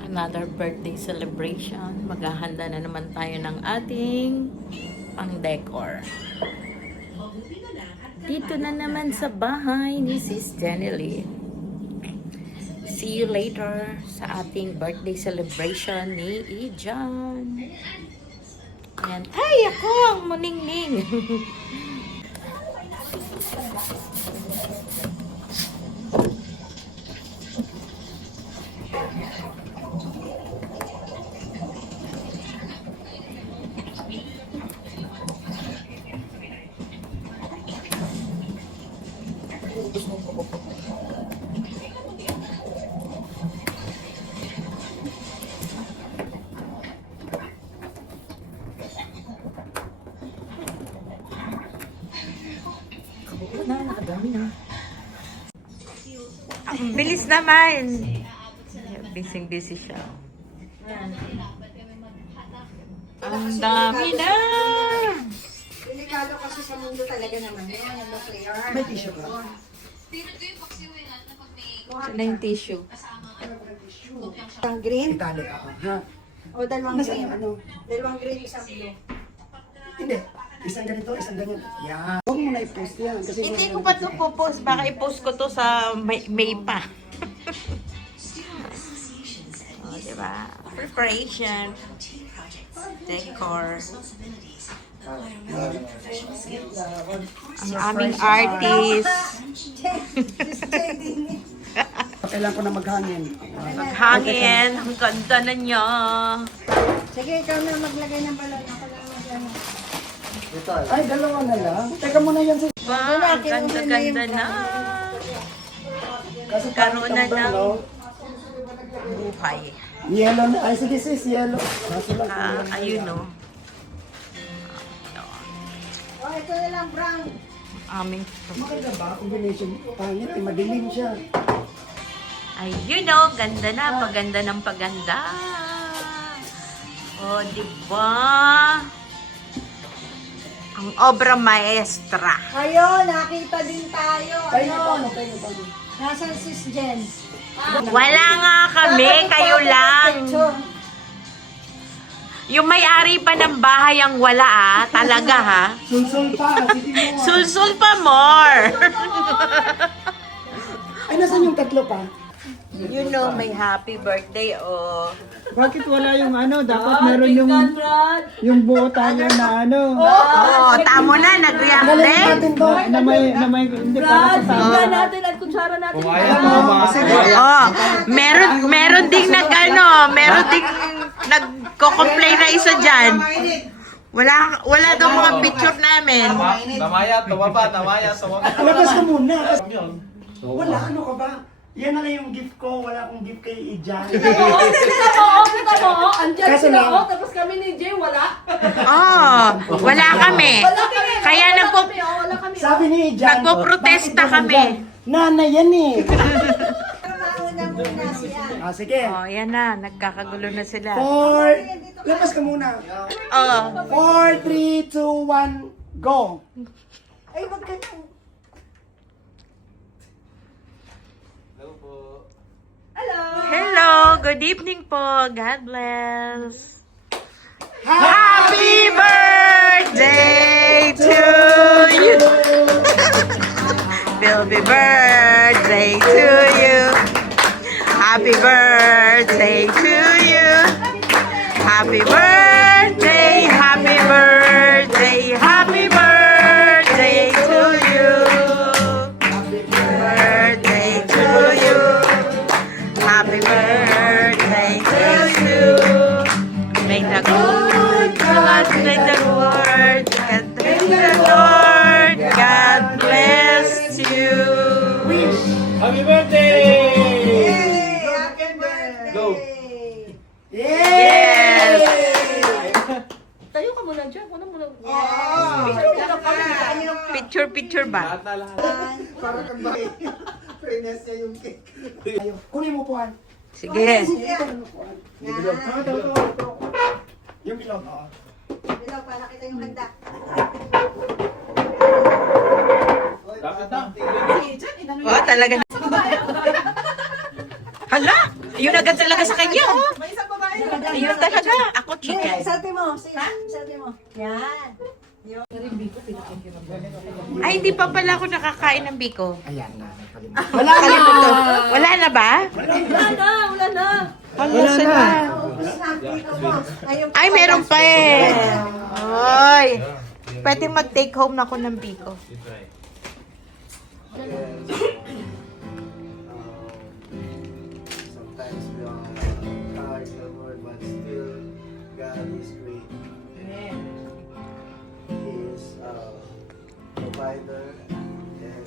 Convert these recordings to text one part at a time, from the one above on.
Another birthday celebration. Maghahanda na naman tayo ng ating pang-decor. Dito na naman sa bahay ni Sis Jenny Lee. See you later sa ating birthday celebration ni Ijan. Ayan. Ay, ako ang muningning. Nakadami na. Ang bilis naman. Busy siya. Ang dami na. Delikado kasi sa mundo talaga naman. Yung nuclear. May tissue ka? Saan yung tissue? Ang green? Itali ako, ha? O dalawang Nasa green. ano? Dalawang green, isang blue. Hindi. Isang ganito, isang ganyan. Yan. Huwag mo na i-post yan. Kasi Hindi ko pa ito po-post. Baka i-post ko to sa May pa. O, diba? Preparation. Decor. Ang aming artist. kailangan ko na maghangin. Maghangin. Ang ganda na niya. Sige, ikaw na maglagay ng balon. Ako lang maglagay. Ay, dalawa na lang. Teka muna yan. Wow, ang ganda-ganda na. Kasi Karoon na tumbler, ng no? buhay. Yellow na. Ay, sige sis, yellow. Kaso lang. Ayun o. Oh, ito na lang, brown. Aming Maganda ba? Combination. Pangit, eh, madilim siya. ayun o, ganda na, paganda ng paganda. O, diba? Ang obra maestra. Ayun, nakita din tayo. Tayo na paano, Ayun. tayo na paano. Nasaan sis Jen? Wala nga kami, kayo lang. Yung may-ari pa ng bahay ang wala talaga ha. Sulsul pa. Sige mo. Sulsul pa more. Ay, nasan yung tatlo pa? You know, may happy birthday oh. Bakit wala yung ano? Dapat meron yung buo tayo na ano. Oo, tamo na, Galing nag-react natin to. Na may hindi para sa tao. natin at kutsara natin. Oh, meron ding meron ding nagko-complain na isa diyan. Wala daw mga picture namin. Namaya, tumaba. Labas ka muna. Wala, ano ka ba? Yan na lang yung gift ko. Wala akong gift kay Ijan. Kita mo, andyan Kaso sila, lang- oh, tapos kami ni Jay, wala. Oh, wala kami. Kaya Wala kami. Sabi ni Ijan, Nagpo-protesta bakit kami. ganun? Nana yan eh. Mauna muna siya. Ah, sige. Oh, yan na, nagkakagulo na sila. 4, labas ka muna. Oh, 4, 3, 2, 1, go. Ay, wag ka na. hello, good evening po. God bless. Happy birthday to you. Happy birthday to you. Happy birthday to you. Happy birthday, happy birthday, happy birthday to you. Happy birthday to you. Happy birthday to you. May the good God, may the Lord, and may the Lord God bless you. Happy birthday! Happy birthday. Go. Yes! Tayo ka muna dyan, muna. Picture ba? Lahat na lahat. Para kang bahay. Prenes niya yung cake. Ayun. Kunin mo puan. Sige. Ito yung puan. Ito. Yung bilog. Bilog, para kita yung handa. Lapit na. Oh, talaga. Hala! Yun agad talaga sa kanya, oh. May isang babae. Yun talaga. Ako, chicken. Selfie mo. Selfie mo. Yan. Ay, hindi pa pala ako nakakain ng biko. Ayan na. Wala na. Wala na ba? Wala na. Wala na. Ay, meron pa eh. Ay. Pwede mag-take home na ako ng biko. Sometimes we are hard in the world, but still God is great. He is provider and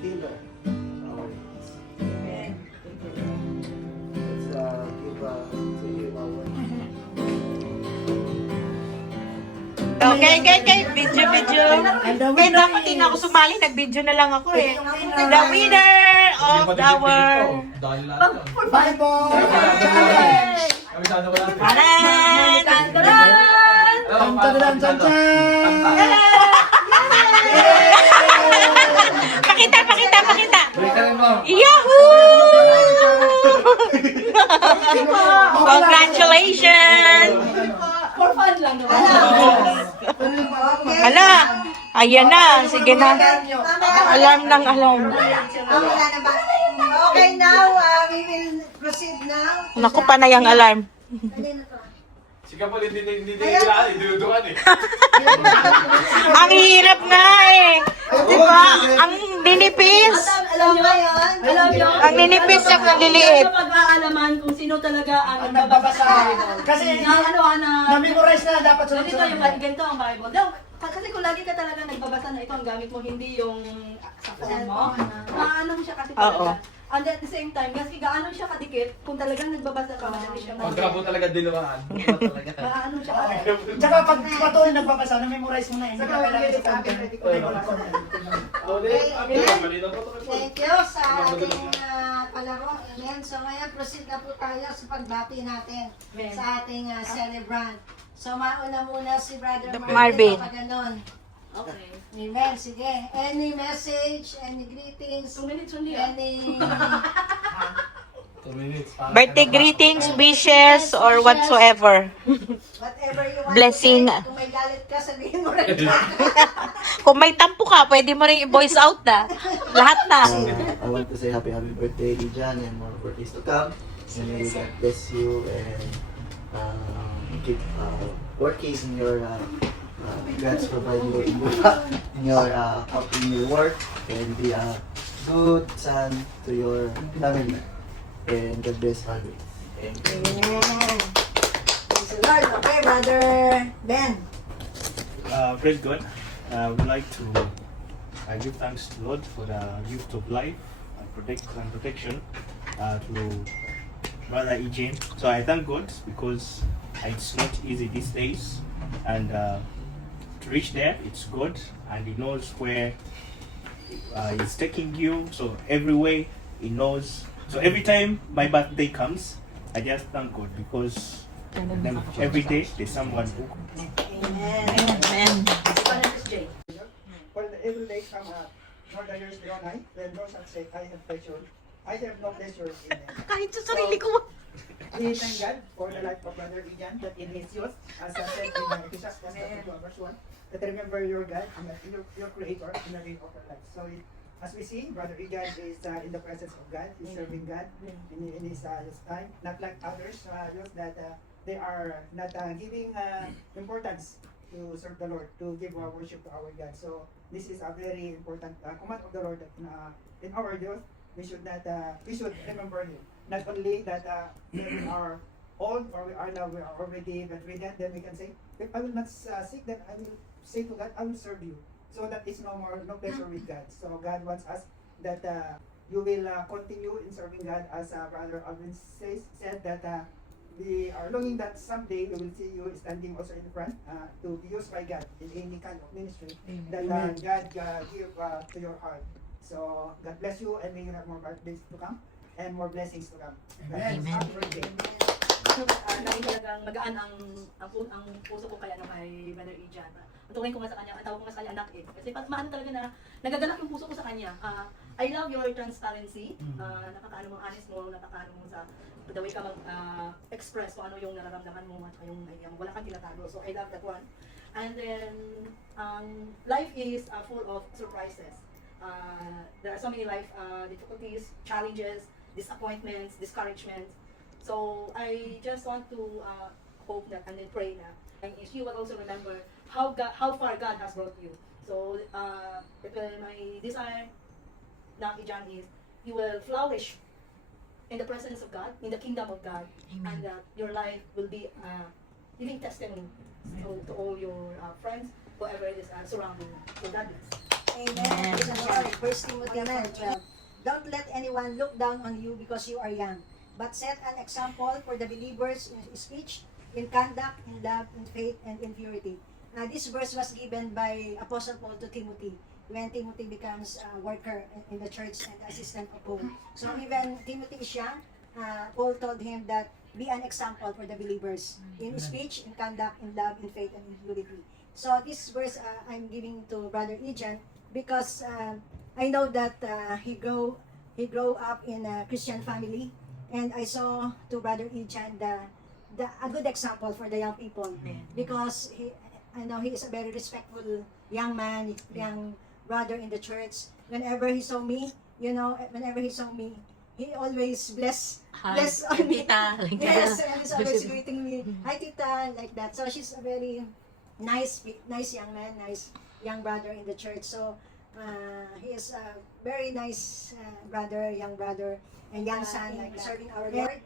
healer of our needs. Let's give to Him our worship. Okay. Video. Kaya dapat din ako sumali. Nag-video na lang ako eh. The winner of our... Dahil lahat yan. Bible! Kami sana wala. Taran! Pakita! Balik ka rin mo. Yahoo! Congratulations! For fun lang naman. Hala! Ayan na. Sige na. Alarm ng alarm. Wala na ba? Okay, now, we will proceed now. Naku, panay ang alarm. Sige po, hindi kailangan. Dinudukan eh. Ang hirap nga eh. Diba? Ang ninipis. Alam nyo, Ang ninipis at naliliit. pag-aalaman kung sino talaga ang Ang nagbabasa. Kasi na na-memorize na dapat ganito sunod-sunod. yung ganito ang Bible. No, kasi kung lagi ka talaga nagbabasa na ito ang gamit mo, hindi yung sa phone mo, maano siya kasi Oo. talaga. And at the same time, kasi gaano siya kadikit, kung talagang nagbabasa ka, madali siya Pagka po talaga dinukaan. Maano siya kadikit. Tsaka pag patuloy nagbabasa, na-memorize mo na yun. Hindi ka kailangan sa phone. Malinaw po ito. Thank you sa ating palaro. Amen. So ngayon, proceed na po tayo sa pagbati natin sa ating celebrant. So mauna muna si Brother Marvin. Kapag ganon. Okay. Amen. Sige. Any message, any greetings, 2 minutes only. any 2 minutes. Birthday greetings, wishes, or whatsoever. whatever you want Blessing. to say. Kung may galit ka, sabihin mo rin. Kung may tampo ka, pwede mo rin i-voice out na. Lahat na. I want to say happy birthday, Dijan, and more birthdays to come. And may God bless you and keep working in your God's providing you in your work and be a good son to your family. And God bless family. Thank you. Amen. Praise the Lord. Okay, Brother Ben. Praise God. We'd like to give thanks to Lord for the gift of life and protection to Brother Eugene. So I thank God because it's not easy these days, and to reach there, it's God, and He knows where He's taking you. So every way He knows. So every time my birthday comes, I just thank God because every day there's someone who. Amen. For the every day come up, nor the years draw nigh, when those that say, I have pleasure, I have no pleasure in it. Kahit sa sarili ko. We thank God for the life of Brother Ijan, that in his youth, as I said in Ecclesiastes chapter 2 verse 1, that remember your God and your Creator in the day of your life. So as we see, Brother Ijan is in the presence of God, he's serving God in his time, not like others, those that they are not giving importance to serve the Lord, to give our worship to our God. So this is a very important command of the Lord that in our youth, we should remember Him. Not only that we are old or we are already bedridden, then we can say, if I will not seek, then I will say to God, I will serve you. So that is no pleasure with God. So God wants us that you will continue in serving God, as Brother Alvin said that we are longing that someday we will see you standing also in front to be used by God in any kind of ministry that God give to your heart. So God bless you, and may you have more birthdays to come and more blessings to come. Amen. Happy birthday. Laging talagang magaan ang puso ko kay Brother Ijan. Ang tawag ko nga sa kanya anak eh. Kasi maano talaga na nagagalak yung puso ko sa kanya. I love your transparency. Nakakaano mo, honest mo, nakakaano mo sa the way ka mag-express kung ano yung nararamdaman mo at yung wala kang tinatago. So I love that one. And then, life is full of surprises. There are so many life difficulties, challenges, disappointments, discouragements. So I just want to hope that and then pray na, and if you will also remember how far God has brought you. So my desire na Ijan is you will flourish in the presence of God, in the kingdom of God, and that your life will be a living testimony to all your friends, whoever is surrounding you. So God bless. Amen. Praise the Lord. 1 Timothy 9:12. Don't let anyone look down on you because you are young, but set an example for the believers in speech, in conduct, in love, in faith, and in purity. This verse was given by Apostle Paul to Timothy when Timothy becomes a worker in the church and assistant of Paul. So even Timothy is young, Paul told him that be an example for the believers in speech, in conduct, in love, in faith, and in purity. So this verse I'm giving to Brother Ijan because I know that he grew up in a Christian family, and I saw to Brother Ijan a good example for the young people because I know he is a very respectful young man, young brother in the church. Whenever he saw me, he always bless on me. Tita, like Yes, that. and he's always greeting me. Hi, Tita, like that. So she's a very nice young man, nice young brother in the church. So he is a very nice young brother, and young son, like serving our Lord.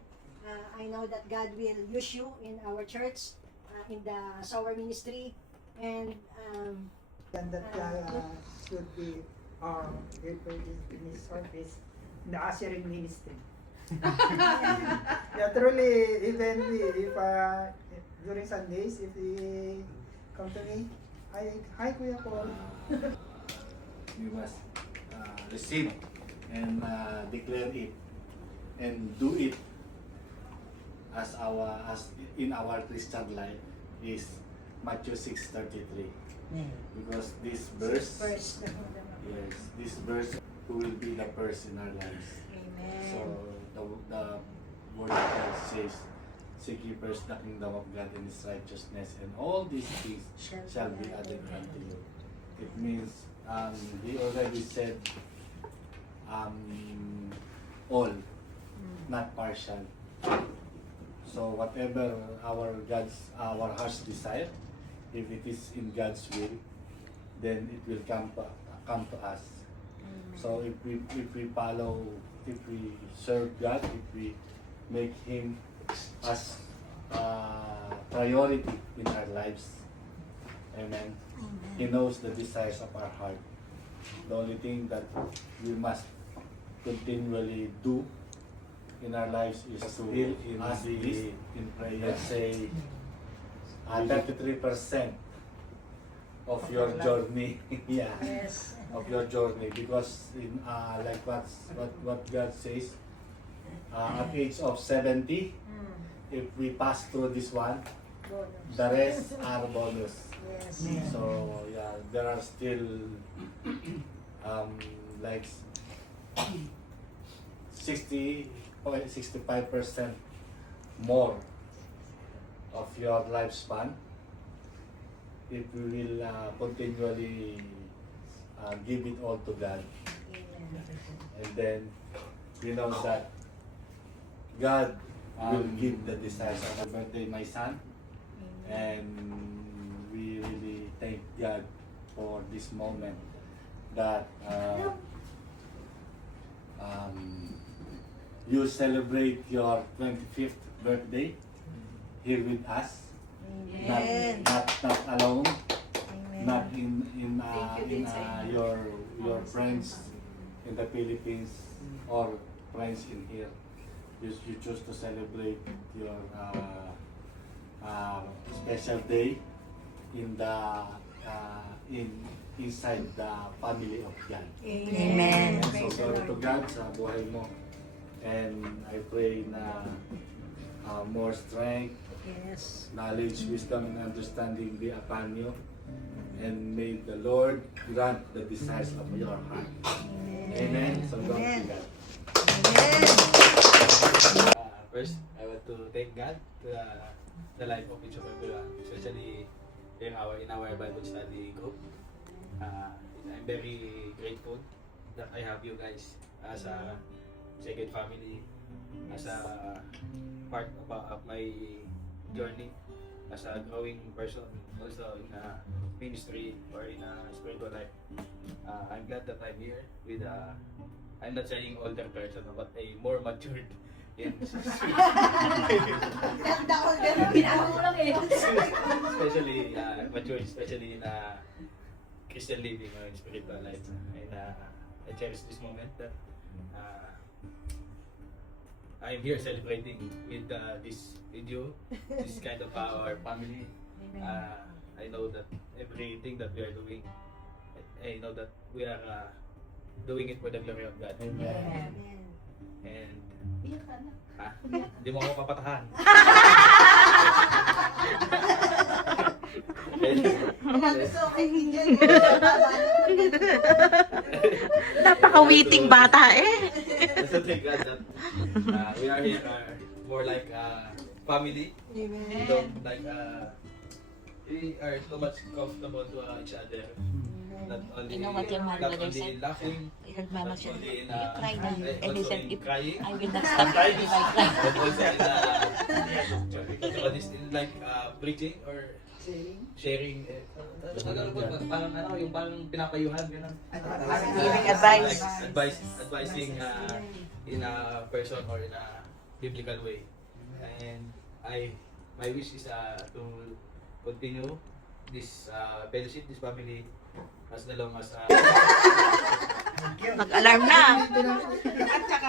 I know that God will use you in our church, in the sower ministry, and And that should be reproduced in his service in the ushering ministry. Yeah, truly, even if during Sundays, if he come to me, hi Kuya Paul. We must receive and declare it and do it as in our Christian life is Matthew 6:33. Because this verse, yes, this verse will be the first in our lives. So the word of God says, "Seek ye first the kingdom of God and His righteousness, and all these things shall be added unto you." It means He already said all, not partial. So whatever our heart's desire, if it is in God's will, then it will come to us. So if we serve God, if we make Him as priority in our lives, amen. He knows the desires of our heart. The only thing that we must continually do in our lives is to ask this in prayer. Let's say 33% of your journey, yeah, of your journey, because in like what God says, at age of 70, if we pass through this one, the rest are bonus. So yeah, there are still like 65% more of your lifespan if we will continually give it all to God. And then you know that God will give the desires of the birthday, my son, and we really thank God for this moment that you celebrate your 25th birthday here with us, not alone, not in your friends in the Philippines or friends in here. You choose to celebrate your special day in the inside the family of God. Amen. So glory to God sa buhay mo. And I pray na more strength, Yes. knowledge, wisdom, and understanding be upon you. And may the Lord grant the desires of your heart. Amen. So God be God. Amen. First, I want to thank God to the life of each of everyone, especially in our Bible study group. I'm very grateful that I have you guys as a second family, as a part of my journey as a growing person, also in a ministry or in a spiritual life. I'm glad that I'm here with I'm not saying older person, but a more matured in Ginagawa mo lang eh. especially mature, especially in Christian living or in spiritual life. And I cherish this moment that I'm here celebrating with this video, this kind of our family. I know that everything that we are doing, I know that we are doing it for the glory of God. Amen. And Iyak ka na. hindi mo ako papatahan. Gusto ko kay Indian. Napaka-witting bata eh. So thank God that we are here more like family. We Amen. don't like we are too much comfortable to each other. Not only, You know what your not mother only said? laughing, You heard Mama not said, only in you cry now. And he also said, in if crying, I will not stop if I cry. but also in like preaching or sharing. Parang ano, yung parang pinapayuhan, gano'n. Giving advice. Like advising in a person or in a biblical way. And my wish is to continue this fellowship, this family, as long as Mag-alarm na. At saka,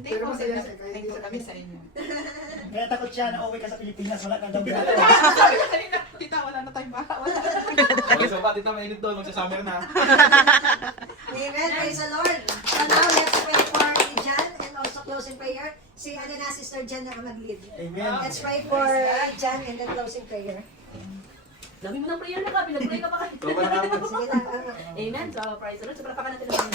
Pero masaya siya kahit hindi kami sa inyo. Kaya takot siya na uwi ka sa Pilipinas, wala kang daw gato. Kanina, tita, wala na tayong baka. Wala. okay, so pati na mainit doon, magsa-summer na. Amen. Praise the Lord. So now, let's pray for Jan and also closing prayer. Si ano na, Sister Jan na ang mag-lead. Amen. Let's pray for Jan and then closing prayer. Dami mo ng prayer na ka, pinag-pray ka pa kayo. So parang Sige lang. Amen. So, praise the Lord. So, palapakan natin ang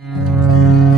Mm.